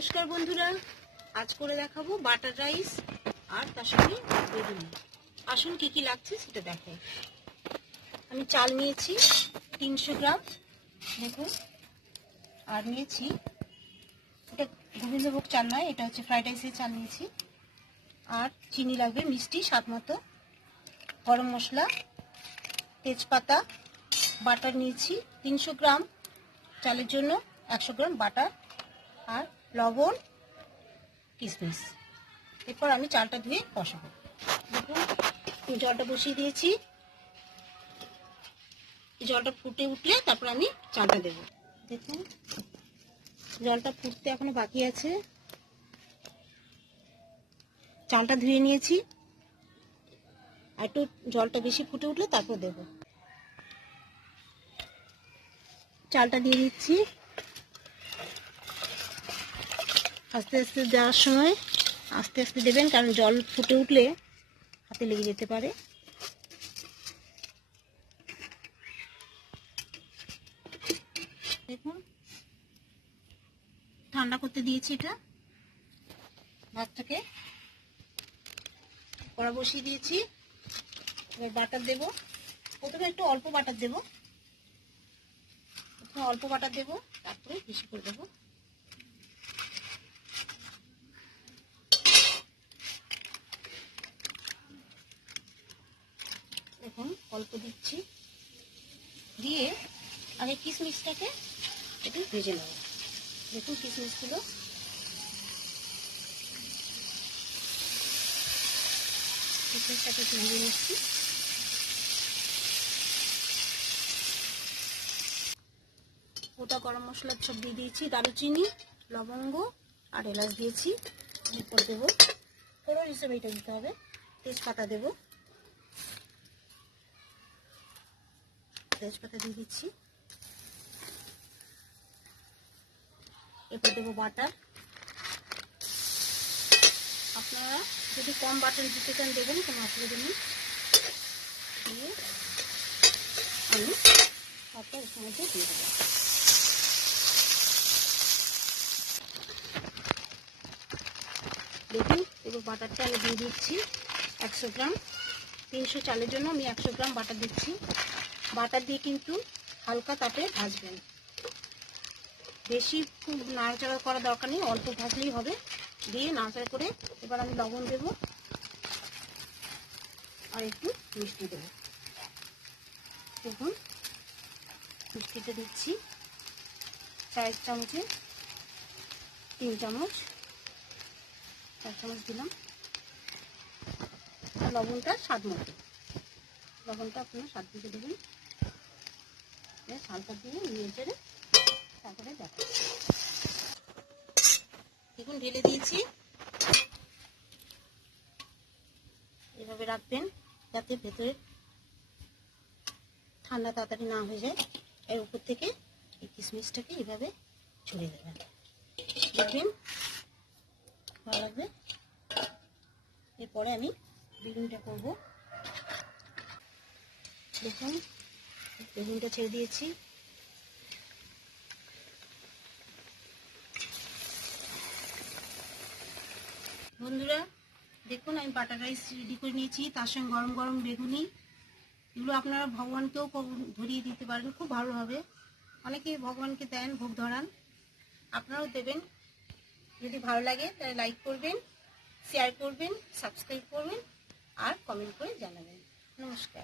নমস্কার বন্ধুরা। আজ করে দেখাবো বাটার রাইস আর তার সঙ্গে বেগুনি। আসুন কি কি লাগছে সেটা দেখো আমি চাল নিয়েছি তিনশো গ্রাম, দেখুন। আর নিয়েছি, এটা গোবিন্দভোগ চাল নয়, এটা হচ্ছে ফ্রাইড রাইসের চাল নিয়েছি। আর চিনি লাগবে, মিষ্টি, স্বাদ মতো। গরম মশলা, তেজপাতা, বাটার নিয়েছি তিনশো গ্রাম। চালের জন্য একশো গ্রাম বাটার। আর লবণ কিশমিশ এরপর আমি চালটা ধুয়ে বসাবো দেখুন জলটা বসিয়ে দিয়েছি। জলটা ফুটে উঠলে তারপর আমি চালটা দেব। দেখুন জলটা ফুটতে এখনও বাকি আছে। চালটা ধুয়ে নিয়েছি। আর একটু জলটা বেশি ফুটে উঠলে তারপর দেব। চালটা দিয়ে দিচ্ছি। আস্তে আস্তে দেওয়ার সময় আস্তে আস্তে দেবেন, কারণ জল ফুটে উঠলে হাতে লেগে যেতে পারে। দেখুন, ঠান্ডা করতে দিয়েছি এটা। ভাতটাকে কড়া বসিয়ে দিয়েছি। এবার বাটার দেব। প্রথমে একটু অল্প বাটার দেব। প্রথমে অল্প বাটার দেব, তারপরে বেশি করে দেবো দেখুন অল্প দিচ্ছি। দিয়ে আগে কিশমিশটাকে একটু ভেজে নেব। দেখুন কিশমিশগুলো কিশমিশটাকে একটু ভেজে নিচ্ছি। গোটা গরম মশলা সব দিয়ে দিয়েছি। দারুচিনি, লবঙ্গ আর এলাচ দিয়েছি। এরপর দেবো ফোড়ন হিসেবে এটা দিতে হবে। তেজপাতা দেবো। তেজপাতা দিয়ে দিচ্ছি। এরপর দেবো বাটার আপনারা যদি কম বাটার দিতে চান দেবেন, কোনো অসুবিধা নেই। দিয়ে আমি সবটা এর মধ্যে দিয়ে দেবো। দেখুন এবার বাটারটা আমি দিয়ে দিচ্ছি। একশো গ্রাম। তিনশো চালের জন্য আমি একশো গ্রাম বাটার দিচ্ছি। বাটার দিয়ে কিন্তু হালকা তাপে ভাজবেন। বেশি খুব নাড়াচাড়া করা দরকার নেই, অল্প ভাজলেই হবে। দিয়ে নাড়াচাড়া করে এবার আমি লবণ দেব আর একটু মিষ্টি দেব। দেখুন, মিষ্টিটা দিচ্ছি। চায়ের চামচে তিন চামচ, চার চামচ দিলাম। লবণটা স্বাদ মতো। লবণটা আপনার স্বাদ দিতে দেবেন। হালকা দিয়ে নিয়ে চেড়ে তারপরে দেখা। দেখুন, ঢেলে দিয়েছি। এভাবে রাখবেন যাতে ভেতরে ঠান্ডা তাড়াতাড়ি না হয়ে যায়। এর উপর থেকে এই কিশমিশটাকে এভাবে ছড়িয়ে দেবেন। দেখবেন, ভালো লাগবে? এরপরে আমি বেগুনটা করব। দেখুন বেগুনটা ছেড়ে দিয়েছি। বন্ধুরা, দেখুন, আমি বাটার রাইস রেডি করে নিয়েছি। তার সঙ্গে গরম গরম বেগুনি। এগুলো আপনারা ভগবানকেও ধরিয়ে দিতে পারেন খুব ভালো হবে। অনেকে ভগবানকে দেন, ভোগ ধরান। আপনারাও দেবেন। যদি ভালো লাগে, তাহলে লাইক করবেন শেয়ার করবেন সাবস্ক্রাইব করবেন, আর কমেন্ট করে জানাবেন। নমস্কার।